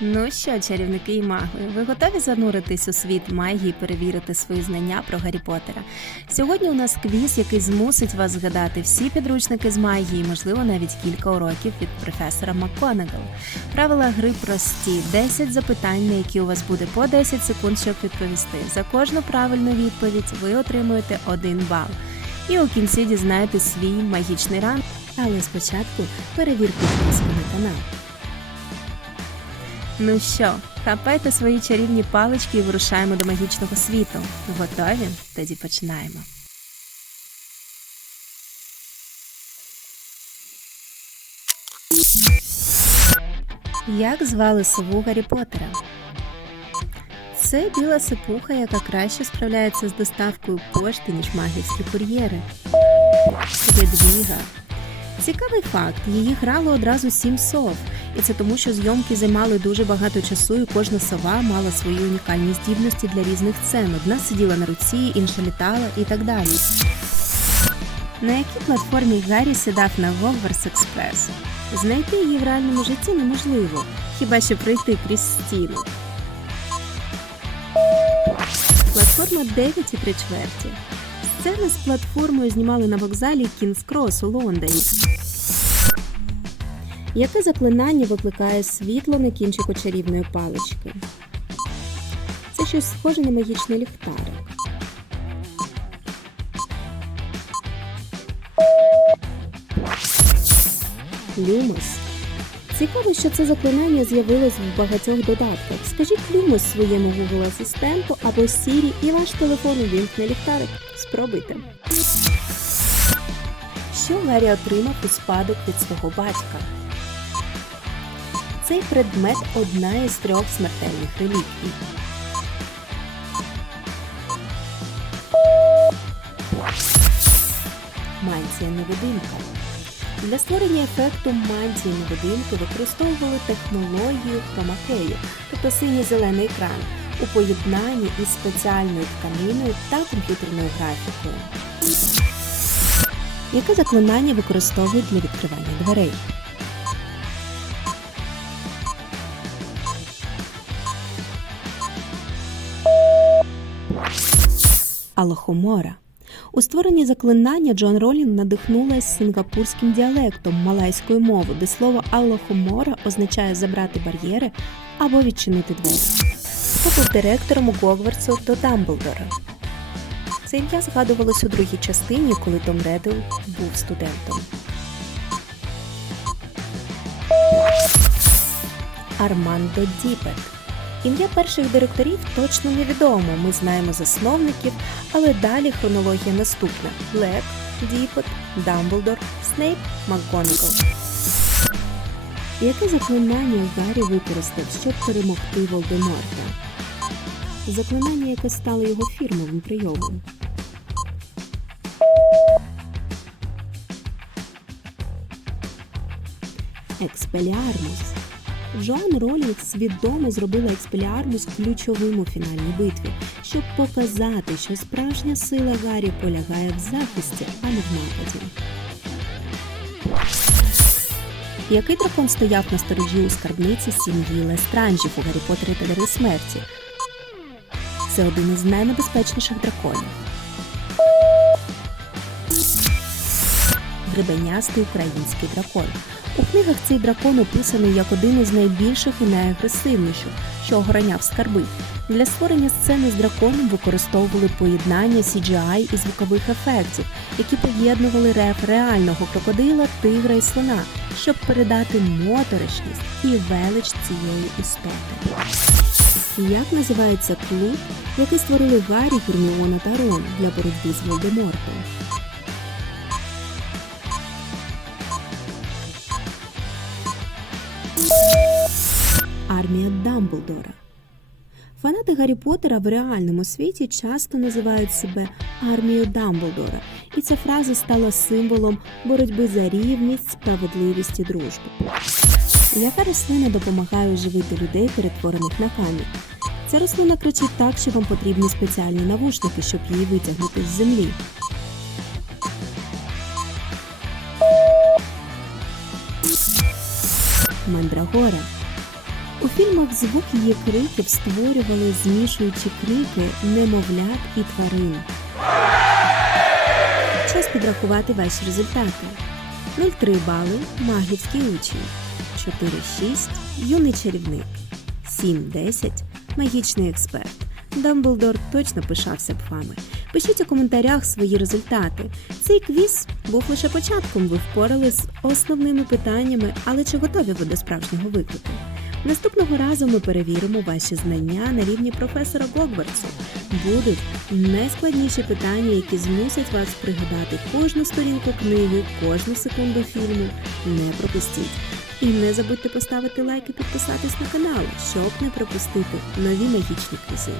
Ну що, чарівники і маги, ви готові зануритись у світ магії перевірити свої знання про Гаррі Поттера? Сьогодні у нас квіз, який змусить вас згадати всі підручники з магії, можливо, навіть кілька уроків від професора МакКонагал. Правила гри прості: 10 запитань, на які у вас буде по 10 секунд, щоб відповісти. За кожну правильну відповідь ви отримуєте 1 бал. І у кінці дізнаєтесь свій магічний ранг. Але спочатку перевірте на канал. Ну що, хапайте свої чарівні палички і вирушаємо до магічного світу. Готові? Тоді починаємо. Як звали сову Гаррі Поттера? Це біла сипуха, яка краще справляється з доставкою пошти, ніж магівські кур'єри. Ведвіга. Цікавий факт: її грало одразу сім сов, і це тому, що зйомки займали дуже багато часу, і кожна сова мала свої унікальні здібності для різних сцен. Одна сиділа на руці, інша літала і так далі. На якій платформі Гаррі сідав на Hogwarts Express? Знайти її в реальному житті неможливо, хіба що пройти крізь стіну. Платформа 9 і 3 чверті. Сцени з платформою знімали на вокзалі Кінгс Крос у Лондоні. Яке заклинання викликає світло на кінчику чарівної палички? Це щось схоже на магічний ліхтарик. Люмос. Цікаво, що це заклинання з'явилось в багатьох додатках. Скажіть Люмос своєму Google асистенту або Siri і ваш телефон увімкне ліхтарик. Спробуйте. Що Гаррі отримав у спадок від свого батька? Цей предмет одна із трьох смертельних реліквій. Мантія невидимка. Для створення ефекту мантії невидимки використовували технологію хромакею, тобто синій-зелений екран, у поєднанні із спеціальною тканиною та комп'ютерною графікою. Яке заклинання використовують для відкривання дверей? Алохомора. У створенні заклинання Джон Ролін надихнулась сингапурським діалектом малайської мови, де слово Аллахомора означає забрати бар'єри або відчинити двері. Хто був директором у Гогвартсу до Дамблдора. Це ім'я згадувалось у другій частині, коли Том Реддл був студентом. Армандо Діпет. Ім'я перших директорів точно невідомо. Ми знаємо засновників, але далі хронологія наступна: Блек, Діпот, Дамблдор, Снейп, МакГонагал. Яке заклинання Гаррі використав, щоб перемогти Волдеморта? Заклинання, яке стало його фірмовим прийомом. Експеліармус. Джоан Ролінг свідомо зробила Експеліармус ключовим у фінальній битві, щоб показати, що справжня сила Гаррі полягає в захисті, а не в нападі. Який дракон стояв на сторожі у скарбниці сім'ї Лестранжів у Гаррі Поттері та Дари смерті? Це один із найнебезпечніших драконів. Гребенястий український дракон. У книгах цей дракон описаний як один із найбільших і найагресивніших, що охороняв скарби. Для створення сцени з драконом використовували поєднання CGI і звукових ефектів, які поєднували рев реального крокодила, тигра і слона, щоб передати моторошність і велич цієї істоти. Як називається клуб, який створили Гаррі, Герміона та Рон для боротьби з Волдемортом? Армія Дамблдора. Фанати Гаррі Поттера в реальному світі часто називають себе армією Дамблдора, і ця фраза стала символом боротьби за рівність, справедливість і дружбу. Яка рослина допомагає оживити людей, перетворених на камінь? Ця рослина кричить так, що вам потрібні спеціальні навушники, щоб її витягнути з землі. Мандрагора. Фільмах звук її криків створювали, змішуючи крики немовлят і тварин. Час підрахувати ваші результати. 0,3 бали магівський учень, 4,6 юний чарівник, 7,10 магічний експерт. Дамблдор точно пишався б вами. Пишіть у коментарях свої результати. Цей квіз був лише початком. Ви впорали з основними питаннями, але чи готові ви до справжнього виклику? Наступного разу ми перевіримо ваші знання на рівні професора Гогвартсу. Будуть найскладніші питання, які змусять вас пригадати кожну сторінку книги, кожну секунду фільму. Не пропустіть. І не забудьте поставити лайк і підписатись на канал, щоб не пропустити нові магічні квізи.